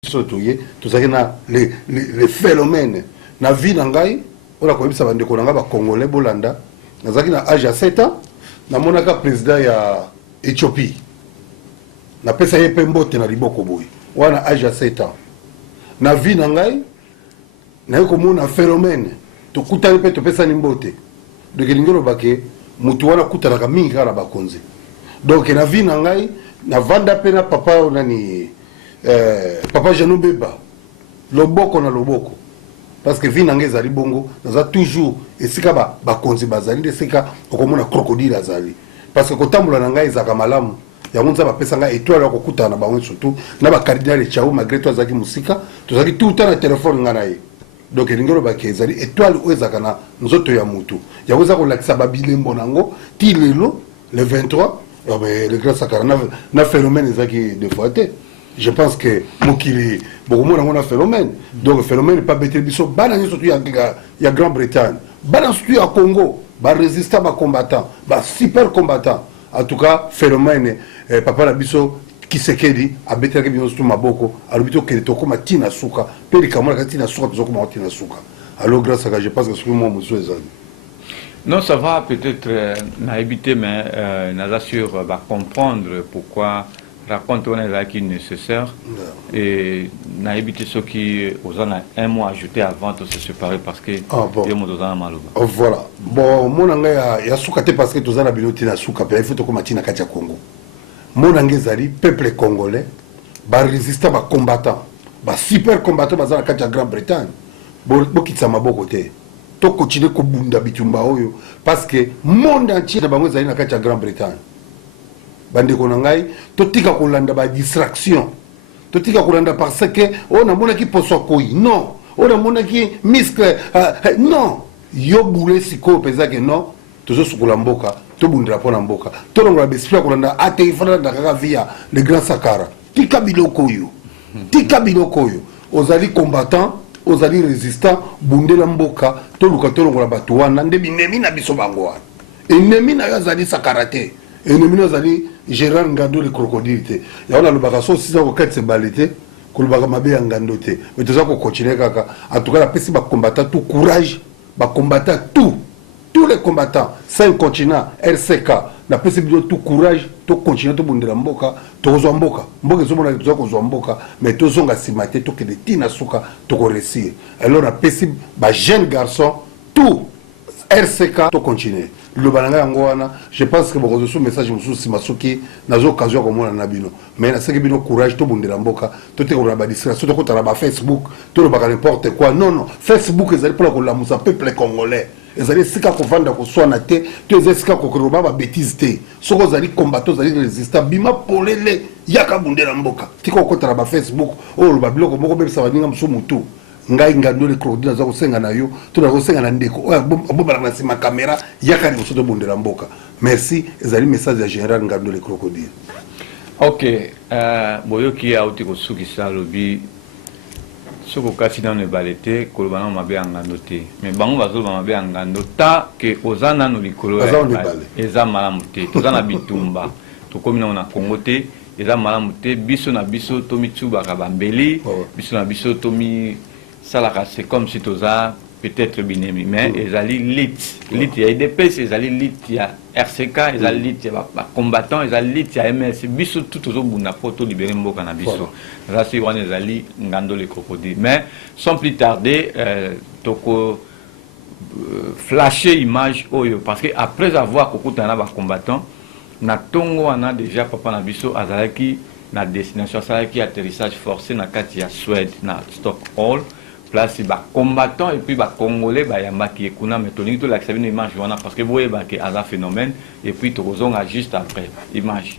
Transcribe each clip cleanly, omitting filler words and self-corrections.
tout ça les phénomènes na vie nangai on a connu ça bande konanga ba congolais bolanda nazaki na âge à 7 ans na monaka président ya Éthiopie na pesa ye pembote na liboko boy wana âge à 7 ans na vie nangai na ko mona phénomène to kutali pe to pesa ni mbote de kelingero bake mutu wana kutala ka mingi kana bakonzi donc na vie nangai na vanda pena papa nani papa Jeannot Beba loboko na loboko parce que vie nangai zali bongo naza toujours esika ba konzi bazali esika okomona crocodile azali parce que kotambola nangai ezaka malamu ya ngonza ba pesa nga étoile ya kokutana ba bango surtout na ba cardinal Chao malgré tout azaki musika tozaki tout temps na téléphone nga naye donc elingelo ba kezali étoile ezaka na nzoto ya mutu ya koza ko lakisa ba bilembo nango ti lelo le 23 le grand sakara na phénomène ezaki de fois. Je pense que Mokili, beaucoup de monde a un phénomène. Donc le phénomène n'est pas bêté. Surtout il y a Grande-Bretagne. Surtout à Congo. Résistant, combattant. Super combattant. En tout cas, phénomène, papa Labiso, qui s'est dit, a bêté que bien surtout Maboko, a l'habitude que les toko matina souka, pélicamon la tina souka, puis comment matina souka. Alors grâce à ça, je pense que c'est moi monsieur Zan. Non, ça va peut-être n'habiter, mais n'a sûr va comprendre pourquoi. Raconte on est qui nécessaire et n'a évité ceux qui aux en a un mois ajouté avant de se séparer parce que voilà bon mon anga ya soukate parce que tous en a biloti na souka il faut que matina katia Congo mon anga zali peuple congolais ba résistant ba combattant ba super combattant bazana katia Grande-Bretagne bo kitsa maboko te to continuer ko bunda bitumba oyo parce que monde entier na bango zali na katia Grande-Bretagne bande konangai totika kolanda ba distraction totika kolanda parce que on a mona ki poso koi non on a mona ki muscle non yo boule siko pesa que non tozo sukula mboka to bundira pona mboka to longa bespia kolanda ate ifana ndaka via le grand sakara tika biloko yo ozali combattant ozali résistant bundela mboka to luka to longa batu wana ndebi nemi na biso bango wana enemi na yo azali sakarate ennemi nazali Gérard Ngando le crocodile il y a le bagaso si ça ko se balité ko le bagamabe ya Ngando te mais tout ça ko continuer kaka en tout cas la pesi ba combattant tout courage ba combattant tous les combattants 5 continents RCK la pesi bio tout courage to continuer to bundira mboka to zo mboka zo mona to ko zo mboka mais to zonga simate to ke de tina suka to ko réussir alors la pesi ba jeune garçon tout RCK to continuer le balanga ngwana je pense que beaucoup de ce message musu simasuki nazo occasion comme on a bino mais na seki bino courage to bundira mboka to te ko ba distraction to ko tala ba Facebook to le ba n'importe quoi non Facebook ezali pour ko la musa peuple congolais ezali sika ko vanda ko swana te to ezali sika ko ko ba bêtise te soko zali combattant zali résistant bima polele yaka bundira mboka tiko ko tala ba Facebook o le ba biloko moko be sa baninga musu mutu ngai Ngando le crocodile za kosenga na yo to na kosenga na ndeko oya bomba na sima caméra yaka ni soto bondela mboka merci ezali message ya général Ngando le crocodile. OK boyoki auti ko suki salobi soko kasi dans le balete ko bana mabe Ngando te mais bango bazo mabe Ngando ta ke ozana no likolo eza malamu te tozana bitumba to komina na Congo te eza malamu te biso na biso to mitsuba ka bambeli biso na biso to mi c'est comme si tu as peut-être binemi mais ezali lit il y a des PC ezali lit il y a RCK ezali lit il y a combattant ezali lit il y a MS biso tout aux buna photo libérer mboka na biso ça c'est wana ezali Ngando le crocodile mais sans plus tarder toko flasher image oyo parce que après avoir kokutana ba combattant na tongo wana déjà papa na biso azalaki na destination azalaki atterrissage forcé na kati ya Suède na Stockholm place ba combattant et puis ba congolais ba yambaki ekuna métonique to l'accepter une image wana parce que vous voyez ba que un phénomène et puis to ozonga juste après image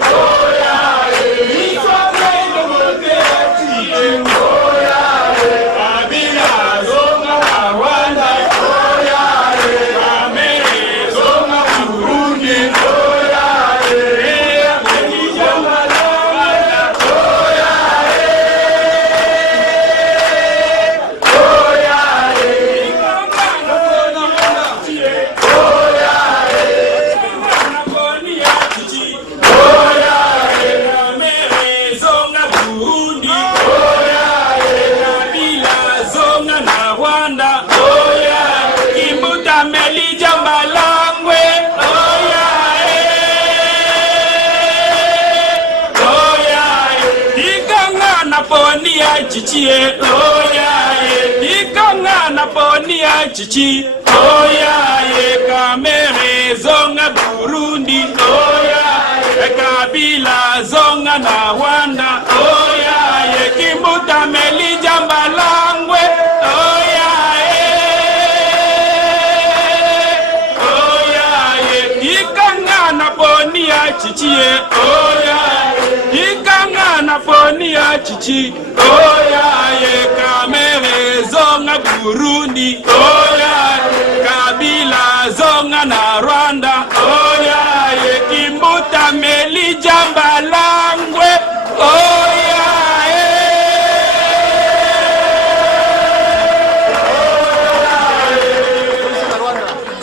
Oh, yeah. Rwanda, oya, Kimbuta Meli Jambalangwe, oya, oya, Ikanga na poni ya chichie, oya, Ikanga na poni ya chichi, oya, Kamere zonga Burundi, oya, Kabila zonga na Rwanda, oya, Kimbuta Meli Jambalangwe, oya, oya, Ikanga na poni ya chichie, oya, Ikanga na poni ya chichi, oya, Kamere zonga Burundi, oya, Kabila zonga na Rwanda, oya, Kimbuta Meli Jambalangwe, oya,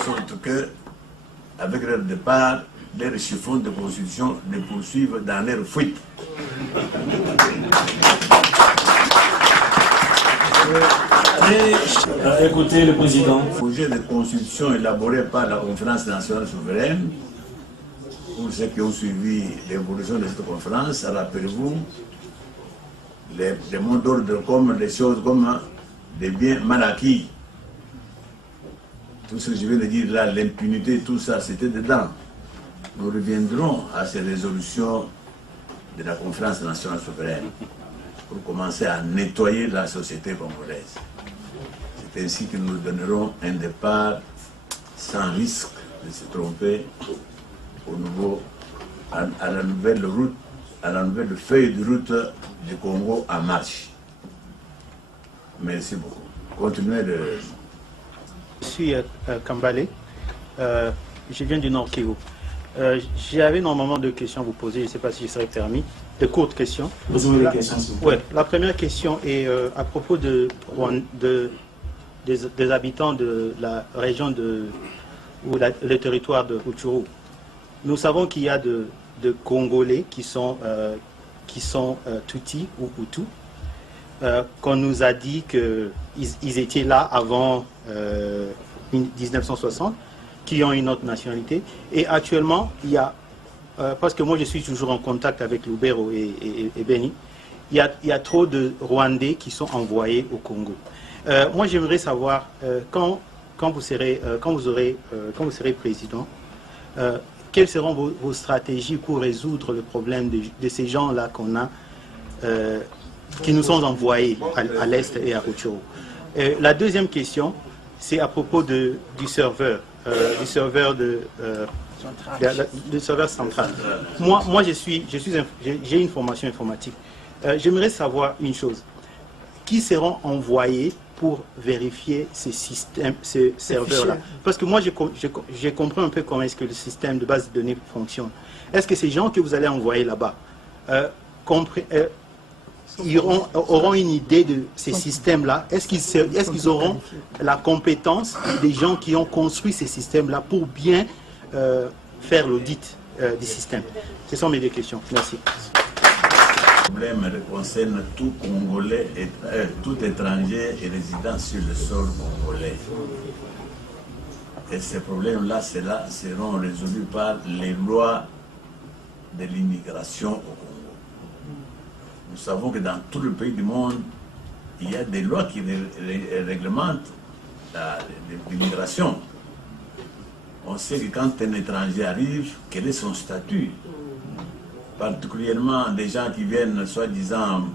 sorte que, avec leur départ, les chiffons de constitution les poursuivent dans leur fuite. Écoutez le président. Le projet de constitution élaboré par la conférence nationale souveraine, pour ceux qui ont suivi l'évolution de cette conférence, rappelez-vous les mots d'ordre comme des choses comme des biens mal acquis. Tout ce que je viens de dire là, l'impunité, tout ça, c'était dedans. Nous reviendrons à ces résolutions de la conférence nationale souveraine pour commencer à nettoyer la société congolaise. C'est ainsi que nous donnerons un départ sans risque de se tromper au nouveau, à la nouvelle route, à la nouvelle feuille de route du Congo en marche. Merci beaucoup. Continuez de... Je suis Kambale, je viens du Nord Kivu. J'avais normalement 2 questions à vous poser, je ne sais pas si je serais permis, de courtes questions. Posez-moi les questions, s'il vous plaît. Ouais, la première question est à propos des habitants de la région ou le territoire de Rutshuru. Nous savons qu'il y a de Congolais qui sont Tutsi ou Hutu, qu'on nous a dit qu'ils étaient là avant 1960, qui ont une autre nationalité. Et actuellement, il y a, parce que moi je suis toujours en contact avec Lubero et Beni, il y a trop de Rwandais qui sont envoyés au Congo. Moi j'aimerais savoir, quand vous serez président, quelles seront vos stratégies pour résoudre le problème de ces gens-là qu'on a, qui nous sont envoyés à l'Est et à Rutshuru. La deuxième question, c'est à propos du serveur central. Moi j'ai une formation informatique. J'aimerais savoir une chose. Qui seront envoyés pour vérifier ces serveurs-là? Parce que moi, j'ai compris un peu comment est-ce que le système de base de données fonctionne. Est-ce que ces gens que vous allez envoyer là-bas auront une idée de ces systèmes-là? Est-ce qu'ils auront la compétence des gens qui ont construit ces systèmes-là pour bien faire l'audit du système? Ce sont mes 2 questions. Merci. Le problème concerne tout Congolais, tout étranger et résident sur le sol congolais. Et ces problèmes-là seront résolus par les lois de l'immigration au Congo. Nous savons que dans tout le pays du monde, il y a des lois qui réglementent l'immigration. On sait que quand un étranger arrive, quel est son statut? Particulièrement des gens qui viennent soi-disant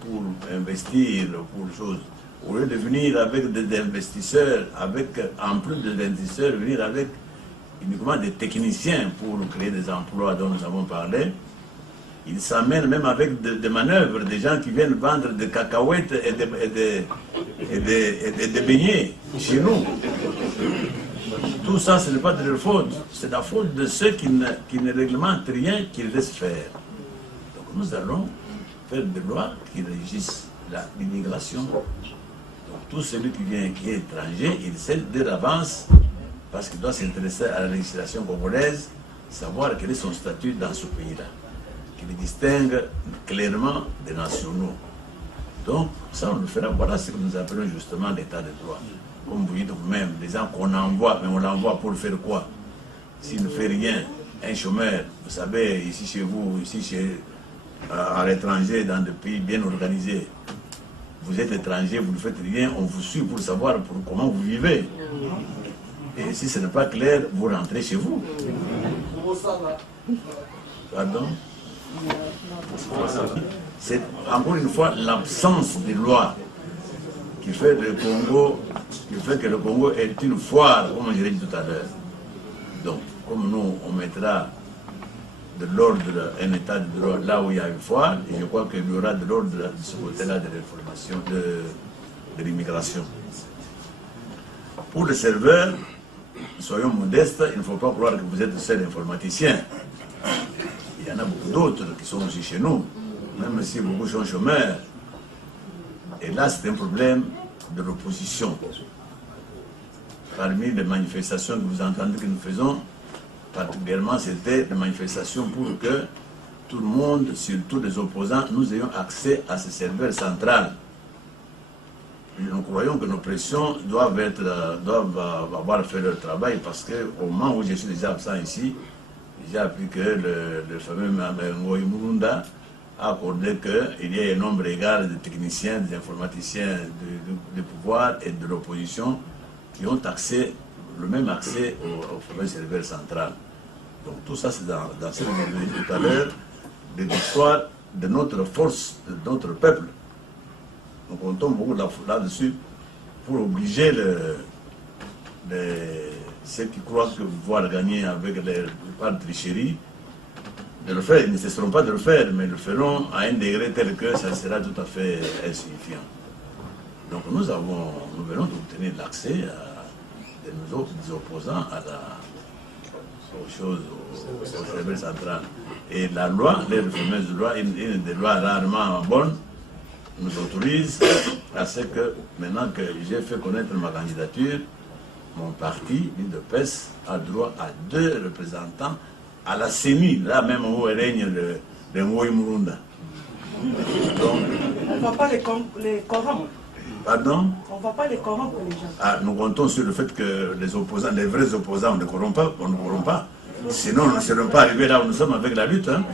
pour investir, pour choses. Au lieu de venir avec des investisseurs, en plus des investisseurs, venir avec uniquement des techniciens pour créer des emplois dont nous avons parlé, ils s'amènent même avec des manœuvres, des gens qui viennent vendre des cacahuètes et des beignets chez nous. Tout ça, ce n'est pas de leur faute, c'est la faute de ceux qui ne réglementent rien, qui laissent faire. Donc nous allons faire des lois qui régissent l'immigration. Donc tout celui qui vient, qui est étranger, il sait dès l'avance, parce qu'il doit s'intéresser à la législation congolaise, savoir quel est son statut dans ce pays-là, qui le distingue clairement des nationaux. Donc, ça, on le fera. Voilà ce que nous appelons justement l'état de droit. Comme vous dites vous-même, les gens qu'on envoie, mais on l'envoie pour faire quoi? S'il ne fait rien, un chômeur, vous savez, ici chez vous, à l'étranger, dans des pays bien organisés, vous êtes étranger, vous ne faites rien, on vous suit pour savoir comment vous vivez. Et si ce n'est pas clair, vous rentrez chez vous. Pardon? C'est encore une fois l'absence de loi qui fait que le Congo est une foire, comme je l'ai dit tout à l'heure. Donc, comme nous, on mettra de l'ordre, un état de droit là où il y a une foire, et je crois qu'il y aura de l'ordre de ce côté-là de l'information, de l'immigration. Pour le serveur, soyons modestes, il ne faut pas croire que vous êtes le seul informaticien. Il y en a beaucoup d'autres qui sont aussi chez nous, même si beaucoup sont chômeurs. Et là, c'est un problème de l'opposition. Parmi les manifestations que vous entendez que nous faisons, particulièrement, c'était des manifestations pour que tout le monde, surtout les opposants, nous ayons accès à ce serveur central. Nous croyons que nos pressions doivent avoir fait leur travail parce qu'au moment où je suis déjà absent ici, j'ai appris que le fameux Ngoï Murunda a accordé qu'il y ait un nombre égal de techniciens, des informaticiens du pouvoir et de l'opposition qui ont le même accès au fameux serveur central. Donc tout ça, c'est dans ce que je vous ai dit tout à l'heure, de l'histoire de notre force, de notre peuple. Donc on tombe beaucoup là-dessus pour obliger ceux qui croient que pouvoir gagner avec pas de tricherie, de le faire. Ils ne cesseront pas de le faire, mais le feront à un degré tel que ça sera tout à fait insignifiant. Donc nous venons d'obtenir l'accès de nous autres, des opposants aux choses, au serveur central. Et la loi, les fameuses lois, une des lois rarement bonnes, nous autorise à ce que, maintenant que j'ai fait connaître ma candidature, mon parti, l'UDPS, a droit à 2 représentants à la CENI, là même où règne le Ngoï Murunda. Donc, on ne va pas les corrompre. Pardon? On ne va pas les corrompre, les gens. Ah, nous comptons sur le fait que les opposants, les vrais opposants, on ne corrompt pas. Sinon, nous ne serions pas arrivés là où nous sommes avec la lutte. Hein.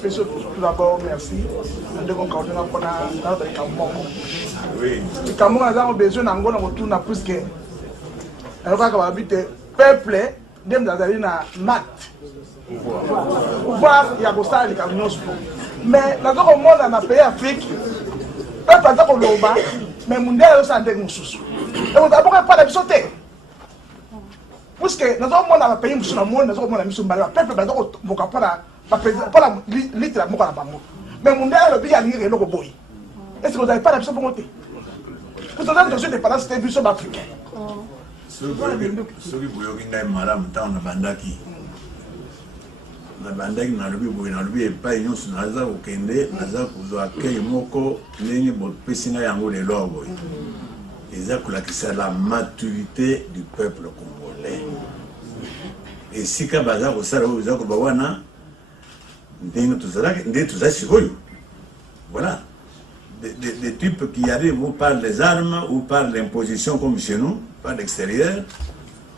Président, tout d'abord, merci. Oui. Le Cameroun a besoin d'un retour plus que. Alors, le peuple, na mat. Pouvoir, il y a ça, les Camerounais. Mais dans le monde, dans le pays Afrique, le peuple a un loba, mais le monde a un sous. Et vous n'avez pas de sauter. Parce que dans le monde, dans le pays, nous sommes dans le monde, nous sommes dans le peuple, nous sommes pas la litre la moko na bango mais mon ndelo bi ya lire loko boy est-ce que vous n'avez pas l'habitude pour monter vous avez besoin de parler c'était vision africain soki boyoki ngai malamu ntango nabandaki nalobi boye nalobi epai nyonso naza kokende naza kozwa akei moko ndenge bopesi ngai yango lelo boye eza kolakisa la maturité du peuple congolais esika baza kosala oyo eza koloba wana voilà, des types qui arrivent ou par les armes ou par l'imposition comme chez nous, par l'extérieur.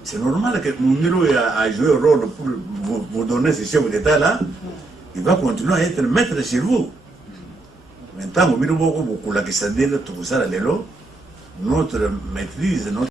C'est normal que Moumiro a joué un rôle pour vous donner ce chef d'État-là. Il va continuer à être maître chez vous. Maintenant, Moumiro, beaucoup la question de tout ça, notre maîtrise, notre